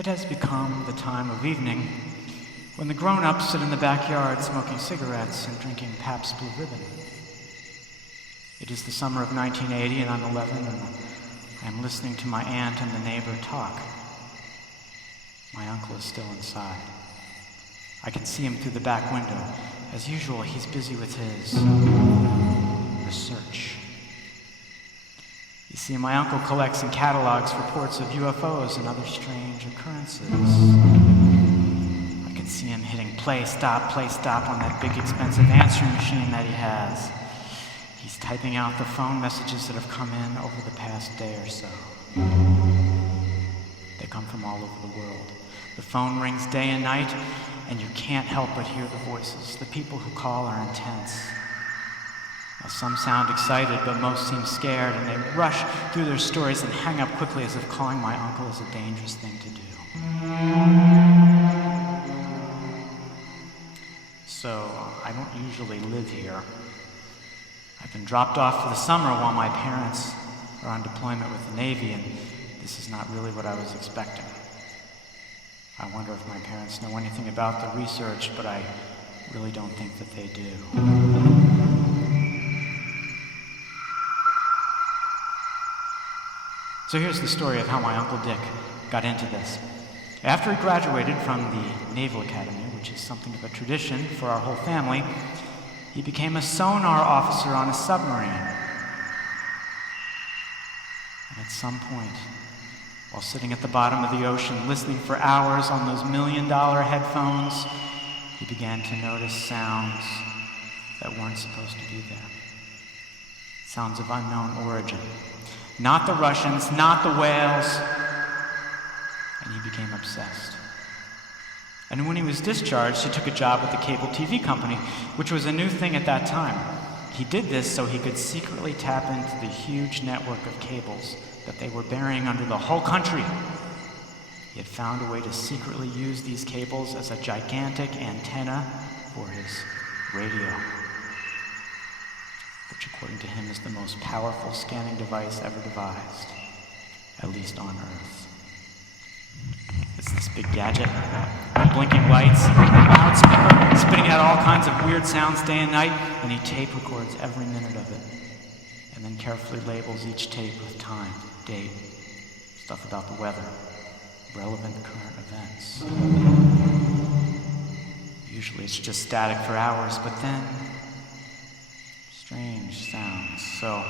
It has become the time of evening when the grown-ups sit in the backyard smoking cigarettes and drinking Pabst Blue Ribbon. It is the summer of 1980 and I'm 11 and I am listening to my aunt and the neighbor talk. My uncle is still inside. I can see him through the back window. As usual, he's busy with his research. You see, my uncle collects and catalogs reports of UFOs and other strange occurrences. I can see him hitting play, stop on that big expensive answering machine that he has. He's typing out the phone messages that have come in over the past day or so. They come from all over the world. The phone rings day and night, and you can't help but hear the voices. The people who call are intense. Now, some sound excited, but most seem scared, and they rush through their stories and hang up quickly as if calling my uncle is a dangerous thing to do. So, I don't usually live here. I've been dropped off for the summer while my parents are on deployment with the Navy, and this is not really what I was expecting. I wonder if my parents know anything about the research, but I really don't think that they do. So here's the story of how my Uncle Dick got into this. After he graduated from the Naval Academy, which is something of a tradition for our whole family, he became a sonar officer on a submarine. And at some point, while sitting at the bottom of the ocean listening for hours on those $1 million headphones, he began to notice sounds that weren't supposed to be there. Sounds of unknown origin. Not the Russians, not the whales. And he became obsessed. And when he was discharged, he took a job with the cable TV company, which was a new thing at that time. He did this so he could secretly tap into the huge network of cables that they were burying under the whole country. He had found a way to secretly use these cables as a gigantic antenna for his radio, which according to him is the most powerful scanning device ever devised, at least on Earth. It's this big gadget, blinking lights, loudspeaker, spitting out all kinds of weird sounds day and night, and he tape records every minute of it, and then carefully labels each tape with time, date, stuff about the weather, relevant current events. Usually it's just static for hours, but then strange sounds. So,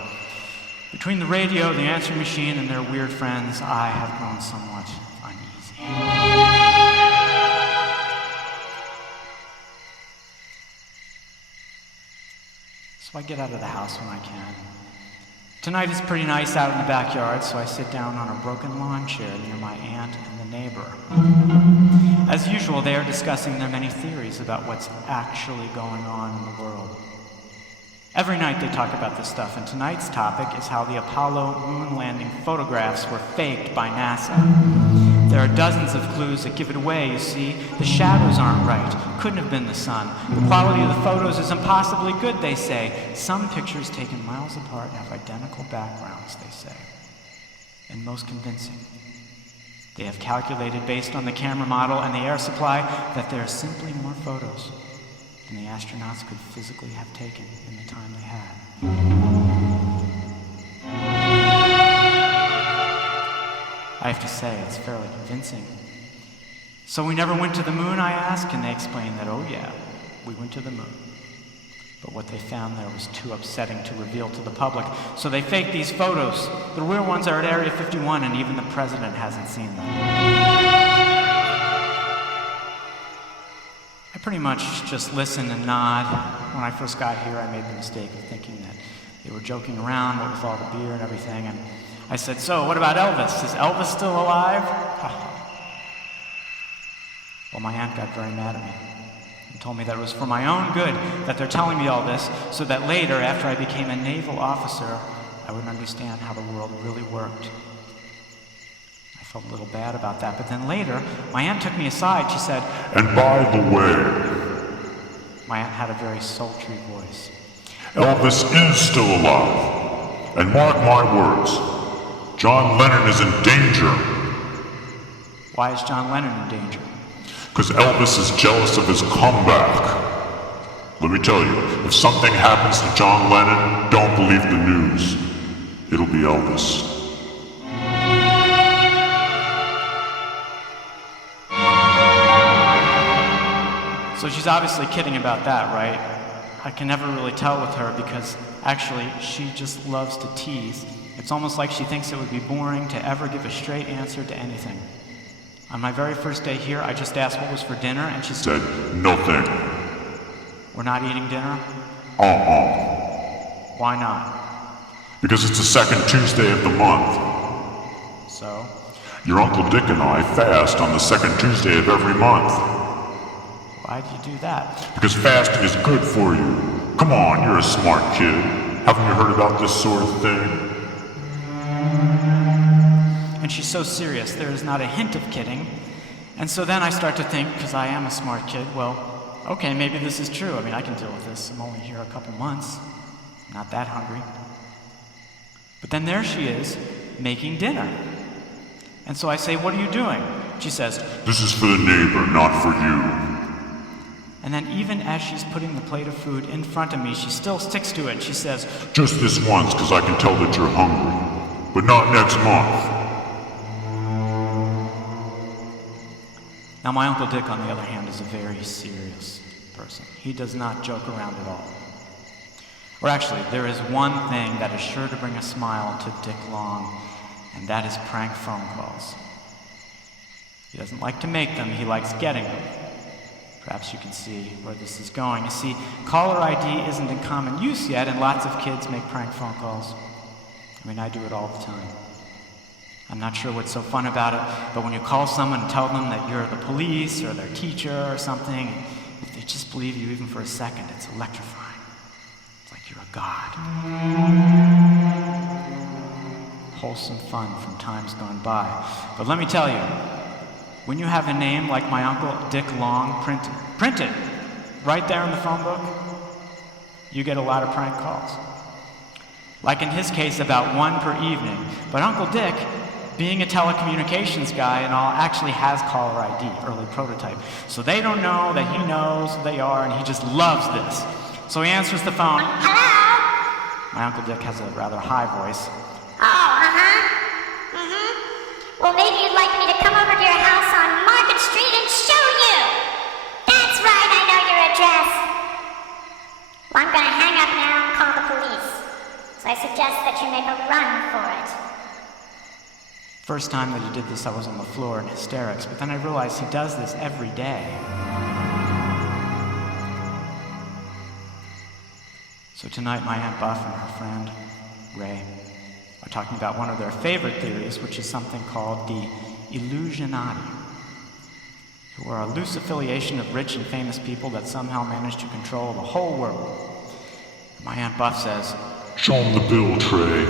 between the radio, the answering machine, and their weird friends, I have grown somewhat uneasy. So I get out of the house when I can. Tonight is pretty nice out in the backyard, so I sit down on a broken lawn chair near my aunt and the neighbor. As usual, they are discussing their many theories about what's actually going on in the world. Every night they talk about this stuff, and tonight's topic is how the Apollo moon landing photographs were faked by NASA. There are dozens of clues that give it away, you see. The shadows aren't right. Couldn't have been the sun. The quality of the photos is impossibly good, they say. Some pictures taken miles apart have identical backgrounds, they say. And most convincing, they have calculated based on the camera model and the air supply that there are simply more photos than the astronauts could physically have taken in the time they had. I have to say, it's fairly convincing. So we never went to the moon, I ask, and they explain that, oh yeah, we went to the moon. But what they found there was too upsetting to reveal to the public, so they faked these photos. The real ones are at Area 51, and even the president hasn't seen them. I pretty much just listen and nod. When I first got here, I made the mistake of thinking that they were joking around, what with all the beer and everything, and I said, so what about Elvis? Is Elvis still alive? Well, my aunt got very mad at me and told me that it was for my own good that they're telling me all this, so that later, after I became a naval officer, I would understand how the world really worked. I felt a little bad about that, but then later, my aunt took me aside. She said, and by the way, my aunt had a very sultry voice. Elvis is still alive. And mark my words, John Lennon is in danger. Why is John Lennon in danger? Because Elvis is jealous of his comeback. Let me tell you, if something happens to John Lennon, don't believe the news. It'll be Elvis. So she's obviously kidding about that, right? I can never really tell with her because actually she just loves to tease. It's almost like she thinks it would be boring to ever give a straight answer to anything. On my very first day here, I just asked what was for dinner, and she said, nothing. We're not eating dinner? Why not? Because it's the second Tuesday of the month. So? Your Uncle Dick and I fast on the second Tuesday of every month. Why do you do that? Because fasting is good for you. Come on, you're a smart kid. Haven't you heard about this sort of thing? And she's so serious, there is not a hint of kidding. And so then I start to think, because I am a smart kid, well, okay, maybe this is true. I mean, I can deal with this. I'm only here a couple months. I'm not that hungry. But then there she is, making dinner. And so I say, what are you doing? She says, this is for the neighbor, not for you. And then even as she's putting the plate of food in front of me, she still sticks to it. And she says, just this once, because I can tell that you're hungry. But not next month. Now, my Uncle Dick, on the other hand, is a very serious person. He does not joke around at all. Or actually, there is one thing that is sure to bring a smile to Dick Long, and that is prank phone calls. He doesn't like to make them, he likes getting them. Perhaps you can see where this is going. You see, caller ID isn't in common use yet, and lots of kids make prank phone calls. I mean, I do it all the time. I'm not sure what's so fun about it, but when you call someone and tell them that you're the police or their teacher or something, if they just believe you even for a second, it's electrifying. It's like you're a god. Wholesome fun from times gone by. But let me tell you, when you have a name like my Uncle Dick Long printed right there in the phone book, you get a lot of prank calls. Like in his case, about one per evening. But Uncle Dick, being a telecommunications guy and all, actually has caller ID, early prototype. So they don't know that he knows who they are, and he just loves this. So he answers the phone. Hello? My Uncle Dick has a rather high voice. Well, maybe you'd like me to come over to your house on Market Street and show you. That's right, I know your address. Well, I'm gonna hang up now and call the police. So I suggest that you make a run for it. First time that he did this, I was on the floor in hysterics, but then I realized he does this every day. So tonight, my Aunt Buff and her friend, Ray, are talking about one of their favorite theories, which is something called the Illusionati, who are a loose affiliation of rich and famous people that somehow manage to control the whole world. My Aunt Buff says, show him the bill, Trey.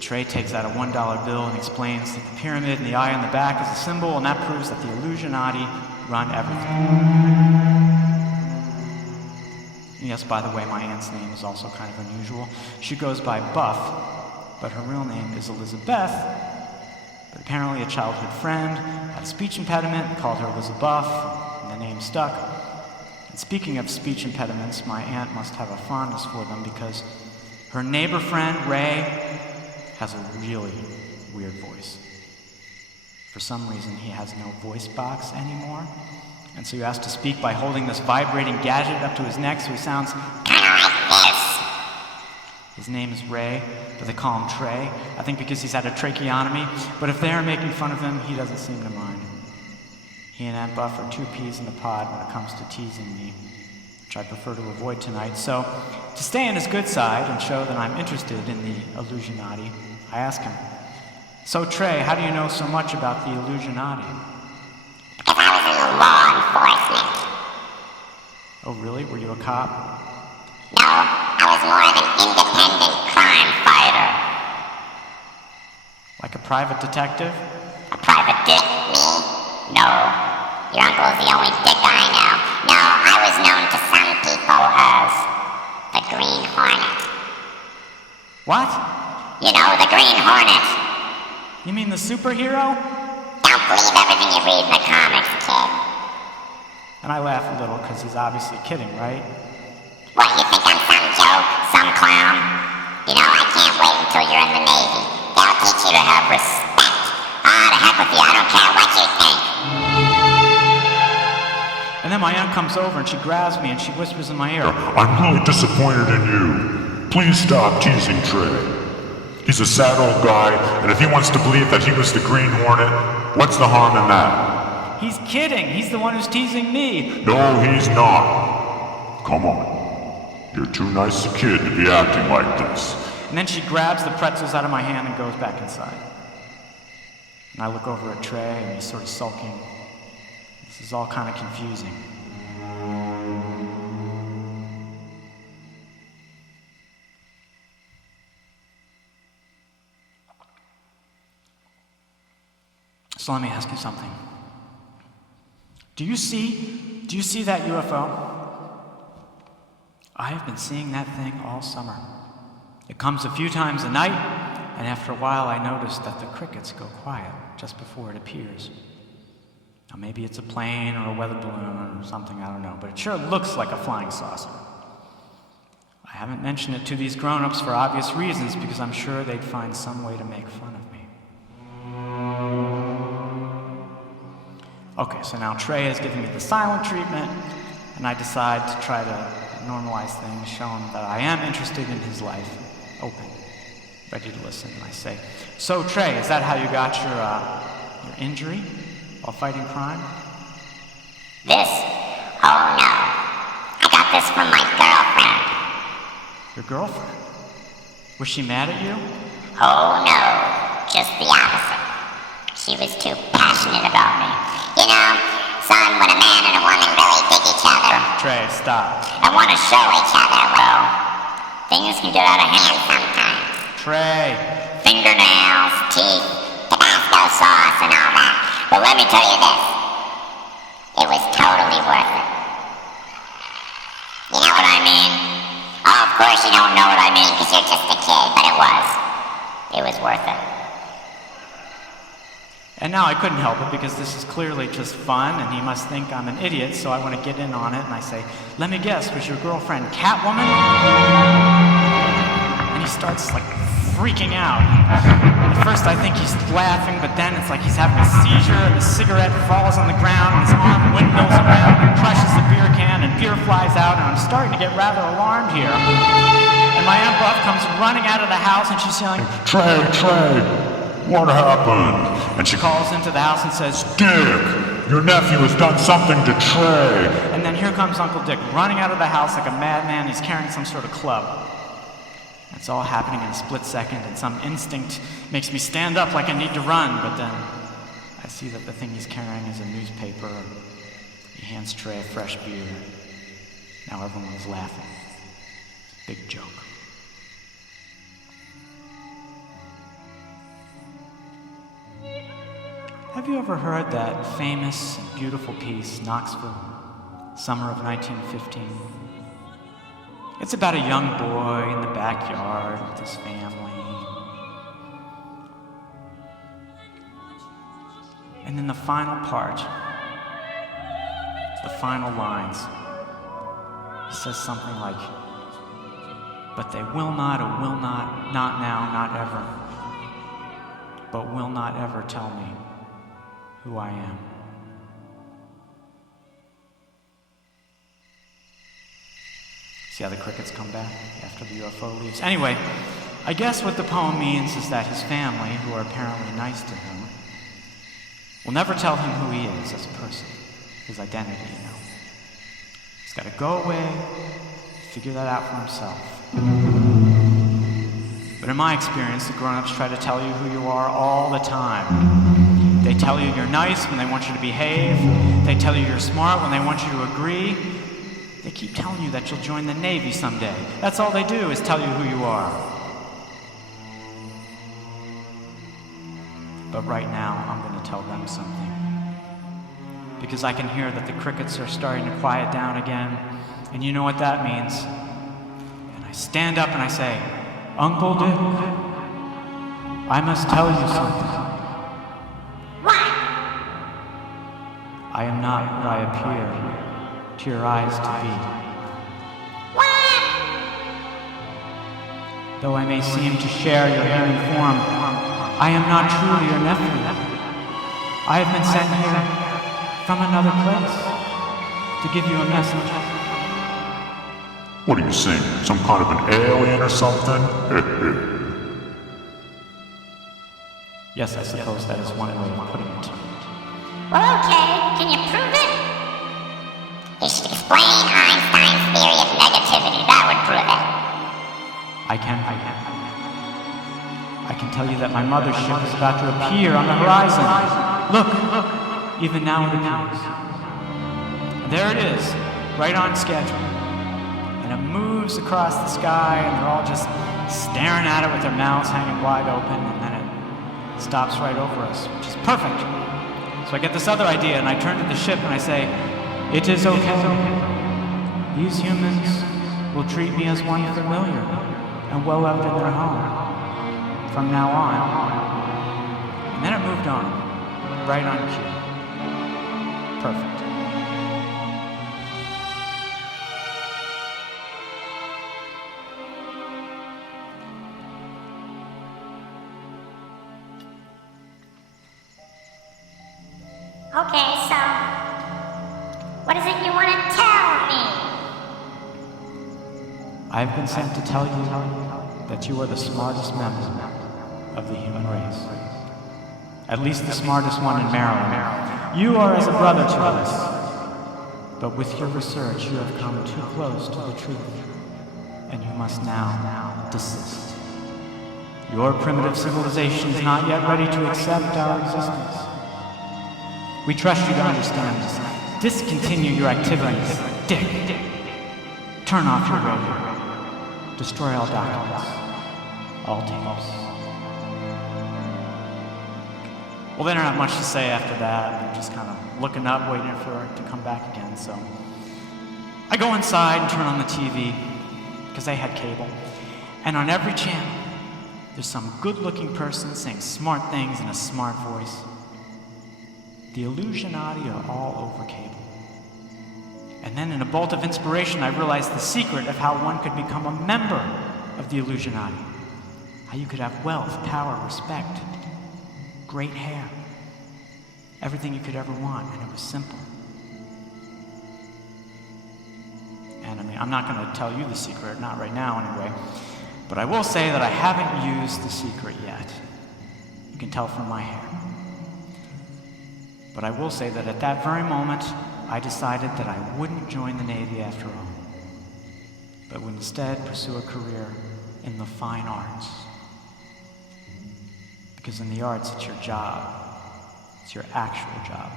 Trey takes out a $1 bill and explains that the pyramid and the eye on the back is a symbol, and that proves that the Illusionati run everything. And yes, by the way, my aunt's name is also kind of unusual. She goes by Buff, but her real name is Elizabeth. But apparently a childhood friend had a speech impediment and called her Elizabeth, and the name stuck. And speaking of speech impediments, my aunt must have a fondness for them because her neighbor friend, Ray, has a really weird voice. For some reason, he has no voice box anymore, and so he has to speak by holding this vibrating gadget up to his neck so he sounds Kind of like this. His name is Ray, but they call him Trey, I think because he's had a tracheotomy, but if they are making fun of him, he doesn't seem to mind. He and Aunt Buff are two peas in a pod when it comes to teasing me, which I prefer to avoid tonight. So, to stay on his good side and show that I'm interested in the Illusionati, I ask him, so Trey, how do you know so much about the Illusionati? Because I was in the law enforcement. Oh really? Were you a cop? No, I was more of an independent crime fighter. Like a private detective? A private dick? Me? No. Your uncle is the only dick I know. No, I was known to some people as the Green Hornet. What? You know, the Green Hornet. You mean the superhero? Don't don't believe everything you read in the comics, kid. And I laugh a little because he's obviously kidding, right? What, you think I'm some joke? Some clown? You know, I can't wait until you're in the Navy. They'll teach you to have respect. Ah, to heck with you, I don't care what you think. And then my aunt comes over and she grabs me and she whispers in my ear, I'm really disappointed in you. Please stop teasing Trey. He's a sad old guy, and if he wants to believe that he was the Green Hornet, what's the harm in that? he's kidding. He's the one who's teasing me. No, he's not. Come on. You're too nice a kid to be acting like this. And then she grabs the pretzels out of my hand and goes back inside. And I look over at Trey and he's sort of sulking. This is all kind of confusing. So let me ask you something. Do you see that UFO? I have been seeing that thing all summer. It comes a few times a night, and after a while I notice that the crickets go quiet just before it appears. Now maybe it's a plane or a weather balloon or something, I don't know, but it sure looks like a flying saucer. I haven't mentioned it to these grown-ups for obvious reasons because I'm sure they'd find some way to make fun of me. Okay, so now Trey is giving me the silent treatment, and I decide to try to normalize things, show him that I am interested in his life, open, ready to listen. And I say, so Trey, is that how you got your injury while fighting crime? This? Oh no. I got this from my girlfriend. Your girlfriend? Was she mad at you? Oh no. Just the opposite. She was too passionate about me. You know, son, when a man and a woman really dig each other Trey, stop. and want to show each other, well, things can get out of hand sometimes. Trey. Fingernails, teeth, Tabasco sauce, and all that. But let me tell you this. It was totally worth it. You know what I mean? Oh, of course you don't know what I mean because you're just a kid, but it was. It was worth it. And now I couldn't help it because this is clearly just fun and he must think I'm an idiot, so I want to get in on it and I say, let me guess, was your girlfriend Catwoman? And he starts like freaking out. At first I think he's laughing, but then it's like he's having a seizure and the cigarette falls on the ground and his arm windmills around and crushes the beer can and beer flies out and I'm starting to get rather alarmed here. And my Aunt Buff comes running out of the house and she's yelling, Trey, what happened? and she calls into the house and says, Dick, your nephew has done something to Trey. and then here comes Uncle Dick running out of the house like a madman. He's carrying some sort of club. It's all happening in a split second, and some instinct makes me stand up like I need to run, but then I see that the thing he's carrying is a newspaper. He hands Trey a fresh beer. Now everyone's laughing. It's a big joke. Have you ever heard that famous and beautiful piece, Knoxville, summer of 1915? It's about a young boy in the backyard with his family. And then the final part, the final lines, he says something like, but they will not not now, not ever, but will not ever tell me who I am. See how the crickets come back after the UFO leaves? Anyway, I guess what the poem means is that his family, who are apparently nice to him, will never tell him who he is as a person, his identity, you know. He's got to go away, figure that out for himself. But in my experience, the grown-ups try to tell you who you are all the time. They tell you you're nice when they want you to behave. They tell you you're smart when they want you to agree. They keep telling you that you'll join the Navy someday. That's all they do is tell you who you are. But right now, I'm going to tell them something. Because I can hear that the crickets are starting to quiet down again. And you know what that means. And I stand up and I say, Uncle Dick, I must tell you something. What? I am not what I appear to your eyes to be. What? Though I may seem to share your human form, I am not truly your nephew. I have been sent here from another place to give you a message. What are you saying? Some kind of an alien or something? Yes, I suppose that is one way of putting it. Well, okay. Can you prove it? You should explain Einstein's theory of negativity. That would prove it. I can tell you that my mother's ship is about to appear on the horizon. Look, even now it appears. There it is, right on schedule. And it moves across the sky, and they're all just staring at it with their mouths hanging wide open, and then it stops right over us, which is perfect. So I get this other idea, and I turn to the ship and I say, "It is okay. These humans will treat me as one familiar and well loved in their home from now on." And then it moved on, right on cue. Perfect. Okay, so what is it you want to tell me? I've been sent to tell you that you are the smartest member of the human race. At least the smartest one in Maryland. You are as a brother to us. But with your research, you have come too close to the truth, and you must now desist. Your primitive civilization is not yet ready to accept our existence. We trust you to understand this. Discontinue your activities. Dick. Turn off your radio. Destroy all documents. All tapes. Well, they don't have much to say after that. They're just kind of looking up, waiting for it to come back again. So I go inside and turn on the TV, because they had cable. And on every channel, there's some good-looking person saying smart things in a smart voice. The Illusionati are all over cable. And then in a bolt of inspiration, I realized the secret of how one could become a member of the Illusionati. How you could have wealth, power, respect, great hair. Everything you could ever want, and it was simple. And I mean, I'm not going to tell you the secret, not right now anyway. But I will say that I haven't used the secret yet. You can tell from my hair. But I will say that at that very moment, I decided that I wouldn't join the Navy after all, but would instead pursue a career in the fine arts. Because in the arts, it's your job. It's your actual job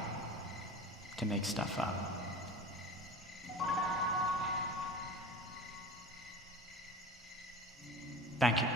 to make stuff up. Thank you.